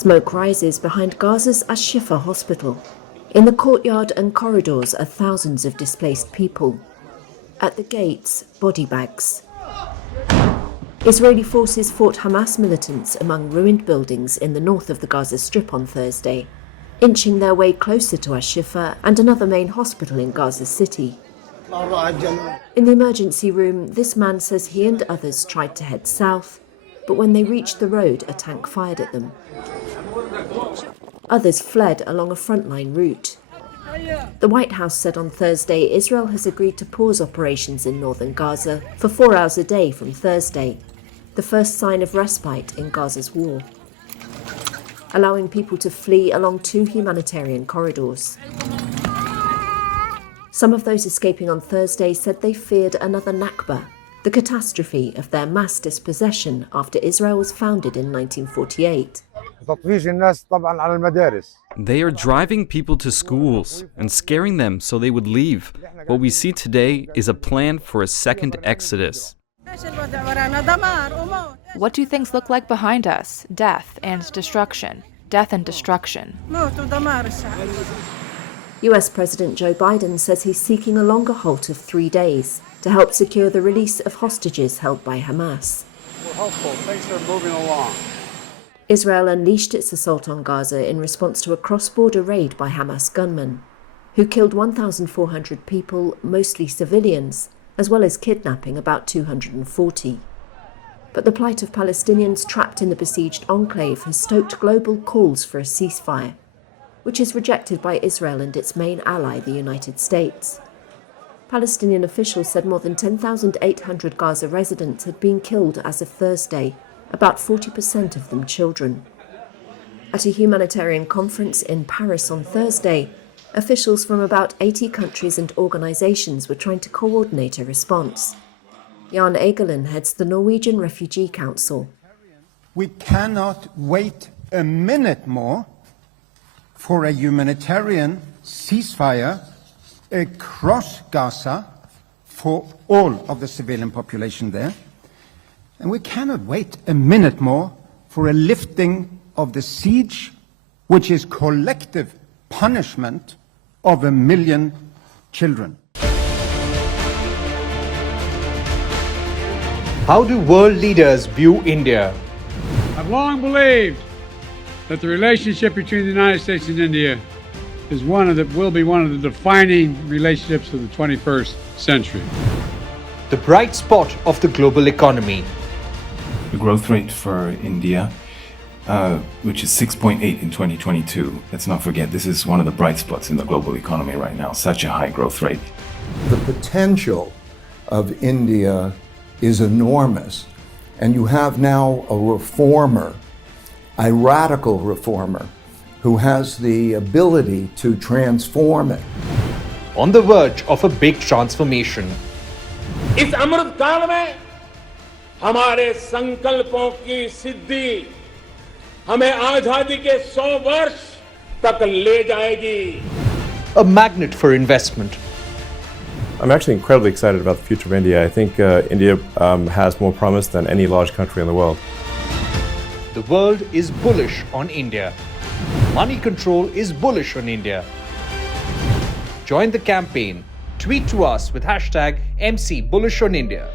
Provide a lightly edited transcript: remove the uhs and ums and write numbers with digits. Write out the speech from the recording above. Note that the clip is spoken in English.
Smoke rises behind Gaza's Al-Shifa hospital. In the courtyard and corridors are thousands of displaced people. At the gates, body bags. Israeli forces fought Hamas militants among ruined buildings in the north of the Gaza Strip on Thursday, inching their way closer to Al-Shifa and another main hospital in Gaza City. In the emergency room, this man says he and others tried to head south, but when they reached the road, a tank fired at them. Others fled along a frontline route. The White House said on Thursday Israel has agreed to pause operations in northern Gaza for 4 hours a day from Thursday, the first sign of respite in Gaza's war, allowing people to flee along 2 humanitarian corridors. Some of those escaping on Thursday said they feared another Nakba, the catastrophe of their mass dispossession after Israel was founded in 1948. They are driving people to schools and scaring them so they would leave. What we see today is a plan for a second exodus. What do things look like behind us? Death and destruction. Death and destruction. US President Joe Biden says he's seeking a longer halt of 3 days to help secure the release of hostages held by Hamas. We're hopeful. Things are moving along. Israel unleashed its assault on Gaza in response to a cross-border raid by Hamas gunmen, who killed 1,400 people, mostly civilians, as well as kidnapping about 240. But the plight of Palestinians trapped in the besieged enclave has stoked global calls for a ceasefire, which is rejected by Israel and its main ally, the United States. Palestinian officials said more than 10,800 Gaza residents had been killed as of Thursday, about 40% of them children. At a humanitarian conference in Paris on Thursday, officials from about 80 countries and organizations were trying to coordinate a response. Jan Egeland heads the Norwegian Refugee Council. We cannot wait a minute more for a humanitarian ceasefire across Gaza for all of the civilian population there. And we cannot wait a minute more for a lifting of the siege, which is collective punishment of 1 million children. How do world leaders view India? I've long believed that the relationship between the United States and India is will be one of the defining relationships of the 21st century. The bright spot of the global economy. The growth rate for India, which is 6.8 in 2022. Let's not forget, this is one of the bright spots in the global economy right now, such a high growth rate. The potential of India is enormous, and you have now a reformer, a radical reformer, who has the ability to transform it. On the verge of a big transformation. इस अमृत काल में हमारे संकल्पों की सिद्धि हमें आजादी के 100 वर्ष तक ले जाएगी. A magnet for investment. I'm actually incredibly excited about the future of India. I think India has more promise than any large country in the world. The world is bullish on India. Moneycontrol is bullish on India. Join the campaign. Tweet to us with #MC Bullish on India.